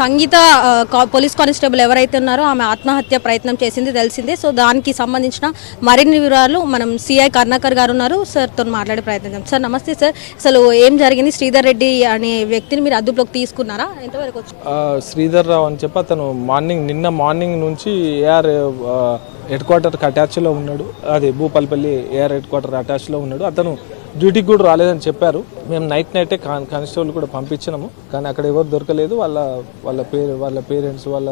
సంగీత police constable ఎవరైతే ఉన్నారో ఆమె ఆత్మహత్య ప్రయత్నం చేసింది తెలిసిందే. సో దానికి సంబంధించిన మరిన్ని వివరాలు మనం సిఐ కరుణాకర్ గారు ఉన్నారు, సార్తో మాట్లాడే ప్రయత్నం. సార్ నమస్తే సార్, అసలు ఏం జరిగింది? శ్రీధర్ రెడ్డి అనే వ్యక్తిని మీరు అదుపులోకి తీసుకున్నారా? ఎంతవరకు వచ్చింది? శ్రీధర్ రావు అని చెప్పి అతను నిన్న మార్నింగ్ నుంచి ఏఆర్ హెడ్ క్వార్టర్కి అటాచ్లో ఉన్నాడు. అది భూపాలపల్లి ఏఆర్ హెడ్ క్వార్టర్ అటాచ్లో ఉన్నాడు. అతను డ్యూటీకి కూడా రాలేదని చెప్పారు. మేము నైటే కానిస్టేబుల్ కూడా పంపించినాము, కానీ అక్కడ ఎవరు దొరకలేదు. వాళ్ళ పేరెంట్స్, వాళ్ళ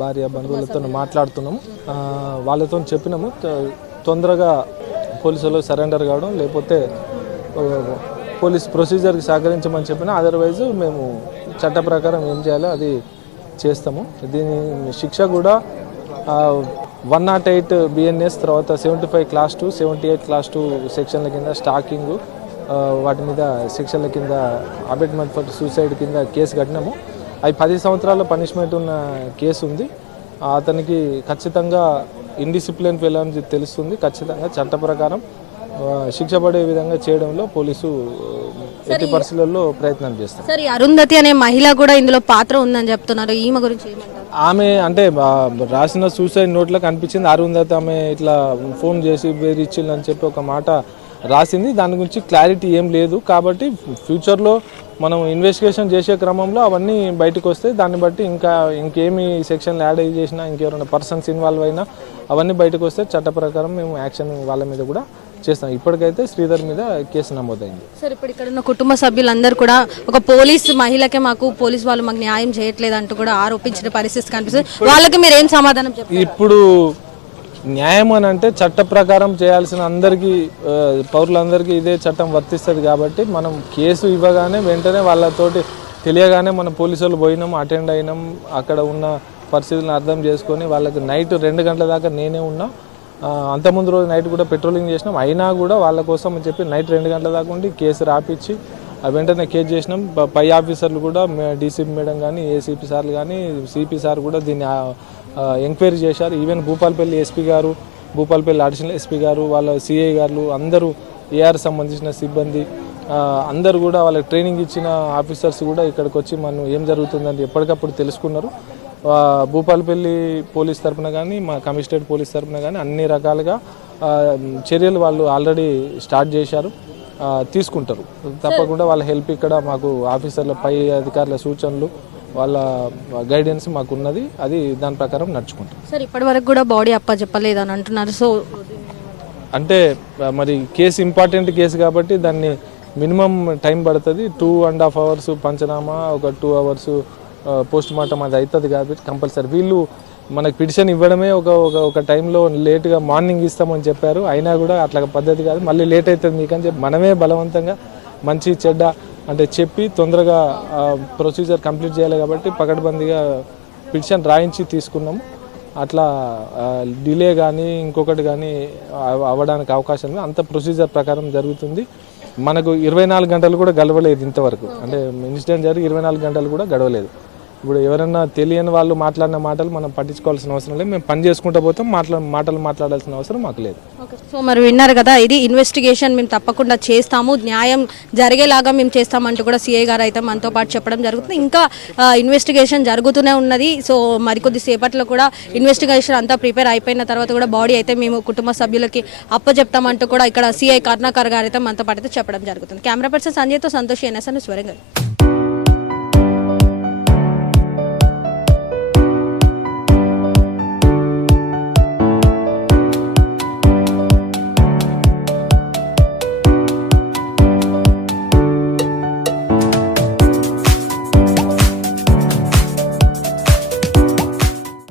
భార్య, బంధువులతో మాట్లాడుతున్నాము. వాళ్ళతో చెప్పినాము తొందరగా పోలీసులు సరెండర్ కావడం, లేకపోతే పోలీస్ ప్రొసీజర్కి సహకరించమని చెప్పినా, అదర్వైజ్ మేము చట్ట ప్రకారం ఏం చేయాలో అది చేస్తాము. దీని శిక్ష కూడా 108 BNS, తర్వాత 75 Class 2, 78 Class 2 సెక్షన్ల కింద స్టాకింగ్, వాటి మీద సెక్షన్ల కింద అబెట్మెంట్ ఫర్ సూసైడ్ కింద కేసు కట్టినాము. అవి 10 సంవత్సరాల పనిష్మెంట్ ఉన్న కేసు ఉంది. అతనికి ఖచ్చితంగా ఇండిసిప్లిన్ వెళ్ళని తెలుస్తుంది. ఖచ్చితంగా చట్ట ప్రకారం శిక్ష పడే విధంగా చేయడంలో పోలీసు ఎట్టి పరిస్థితుల్లో ప్రయత్నం చేస్తారు. సరే, అరుంధతి అనే మహిళ కూడా ఇందులో పాత్ర ఉందని చెప్తున్నారు. ఈమె గురించి ఆమె అంటే రాసిన సూసైడ్ నోట్లో కనిపించింది. అరుంధతి ఆమె ఇట్లా ఫోన్ చేసి బెదిరించిందని చెప్పి ఒక మాట రాసింది. దాని గురించి క్లారిటీ ఏం లేదు. కాబట్టి ఫ్యూచర్లో మనం ఇన్వెస్టిగేషన్ చేసే క్రమంలో అవన్నీ బయటకు వస్తాయి. దాన్ని బట్టి ఇంకేమి సెక్షన్లు యాడ్ చేసినా, ఇంకెవరైనా పర్సన్స్ ఇన్వాల్వ్ అయినా అవన్నీ బయటకు వస్తే చట్ట ప్రకారం మేము యాక్షన్ వాళ్ళ మీద కూడా చేస్తాం. ఇప్పటికైతే శ్రీధర్ మీద కేసు నమోదైంది. సార్, ఇప్పుడు ఇక్కడ ఉన్న కుటుంబ సభ్యులందరూ కూడా ఒక పోలీస్ మహిళకే పోలీస్ వాళ్ళు మాకు న్యాయం చేయట్లేదు అంటూ కూడా ఆరోపించిన పరిస్థితి కనిపిస్తుంది. వాళ్ళకి మీరు ఏం సమాధానం చెప్తారు? ఇప్పుడు న్యాయం అని అంటే చట్ట ప్రకారం చేయాల్సిన అందరికీ, పౌరులందరికీ ఇదే చట్టం వర్తిస్తుంది. కాబట్టి మనం కేసు ఇవ్వగానే వెంటనే వాళ్ళతోటి తెలియగానే మన పోలీసులు పోయినాం, అటెండ్ అయినాం, అక్కడ ఉన్న పరిస్థితులను అర్థం చేసుకొని వాళ్ళకి నైట్ 2 గంటల దాకా నేనే ఉన్నా. అంతకుముందు రోజు నైట్ కూడా పెట్రోలింగ్ చేసినాం. అయినా కూడా వాళ్ళ కోసం అని చెప్పి నైట్ 2 గంటల దాకా ఉండి కేసు రాపిచ్చి వెంటనే కేసు చేసినాం. పై ఆఫీసర్లు కూడా డీసీపీ మేడం కానీ, ఏసీపీ సార్లు కానీ, సిపి సార్ కూడా దీన్ని ఎంక్వైరీ చేశారు. ఈవెన్ భూపాలపల్లి ఎస్పీ గారు, భూపాలపల్లి అడిషనల్ ఎస్పీ గారు, వాళ్ళ సిఐ గారు, అందరూ ఏఆర్ సంబంధించిన సిబ్బంది అందరూ కూడా వాళ్ళకి ట్రైనింగ్ ఇచ్చిన ఆఫీసర్స్ కూడా ఇక్కడికి వచ్చి మనం ఏం జరుగుతుందని ఎప్పటికప్పుడు తెలుసుకున్నారు. భూపాలపల్లి పోలీస్ తరఫున కానీ, మా కమిషనరేట్ పోలీస్ తరఫున కానీ అన్ని రకాలుగా చర్యలు వాళ్ళు ఆల్రెడీ స్టార్ట్ చేశారు, తీసుకుంటారు. తప్పకుండా వాళ్ళ హెల్ప్ ఇక్కడ మాకు ఆఫీసర్ల, పై అధికారుల సూచనలు, వాళ్ళ గైడెన్స్ మాకు ఉన్నది. అది దాని ప్రకారం నడుచుకుంటాం. సార్, ఇప్పటి వరకు కూడా బాడీ అప్పచెప్పలేదు అని అంటున్నారు. సో అంటే మరి కేసు ఇంపార్టెంట్ కేసు కాబట్టి దాన్ని మినిమం టైం పడుతుంది. 2.5 hours పంచనామా, ఒక 2 hours పోస్ట్ మార్టం అది అవుతుంది. కాబట్టి కంపల్సరీ వీళ్ళు మనకు పిటిషన్ ఇవ్వడమే ఒక టైంలో లేట్గా మార్నింగ్ ఇస్తామని చెప్పారు. అయినా కూడా అట్లా పద్ధతి కాదు, మళ్ళీ లేట్ అవుతుంది మీకని చెప్పి మనమే బలవంతంగా మంచి చెడ్డ అంటే చెప్పి తొందరగా ప్రొసీజర్ కంప్లీట్ చేయాలి. కాబట్టి పకడ్బందీగా పిటిషన్ రాయించి తీసుకున్నాము. అట్లా డిలే కానీ ఇంకొకటి కానీ అవ్వడానికి అవకాశం లేదు. అంత ప్రొసీజర్ ప్రకారం జరుగుతుంది. మనకు 24 గంటలు కూడా గడవలేదు ఇంతవరకు. అంటే ఇన్సిడెంట్ జరిగి 24 గంటలు కూడా గడవలేదు. ఇప్పుడు ఎవరైనా తెలియని వాళ్ళు మాట్లాడిన మాటలు మనం పట్టించుకోవాల్సిన అవసరం లేదు. మేము పని చేసుకుంటూ పోతాం, మాటలు మాట్లాడాల్సిన అవసరం మాకు లేదు. సో మరి విన్నారు కదా, ఇది ఇన్వెస్టిగేషన్ మేము తప్పకుండా చేస్తాము, న్యాయం జరిగేలాగా మేము చేస్తామంటూ కూడా సిఐ గారు అయితే మనతో పాటు చెప్పడం జరుగుతుంది. ఇంకా ఇన్వెస్టిగేషన్ జరుగుతూనే ఉన్నది. సో మరికొద్ది సేపట్లో కూడా ఇన్వెస్టిగేషన్ అంతా ప్రిపేర్ అయిపోయిన తర్వాత కూడా బాడీ అయితే మేము కుటుంబ సభ్యులకి అప్పచెప్తామంటూ కూడా ఇక్కడ సిఐ కరుణాకర్ గారు అయితే మనతో పాటు అయితే చెప్పడం జరుగుతుంది. కెమెరా పర్సన్ సంజయ్తో సంతోష్, NSN న్యూస్, వరంగల్.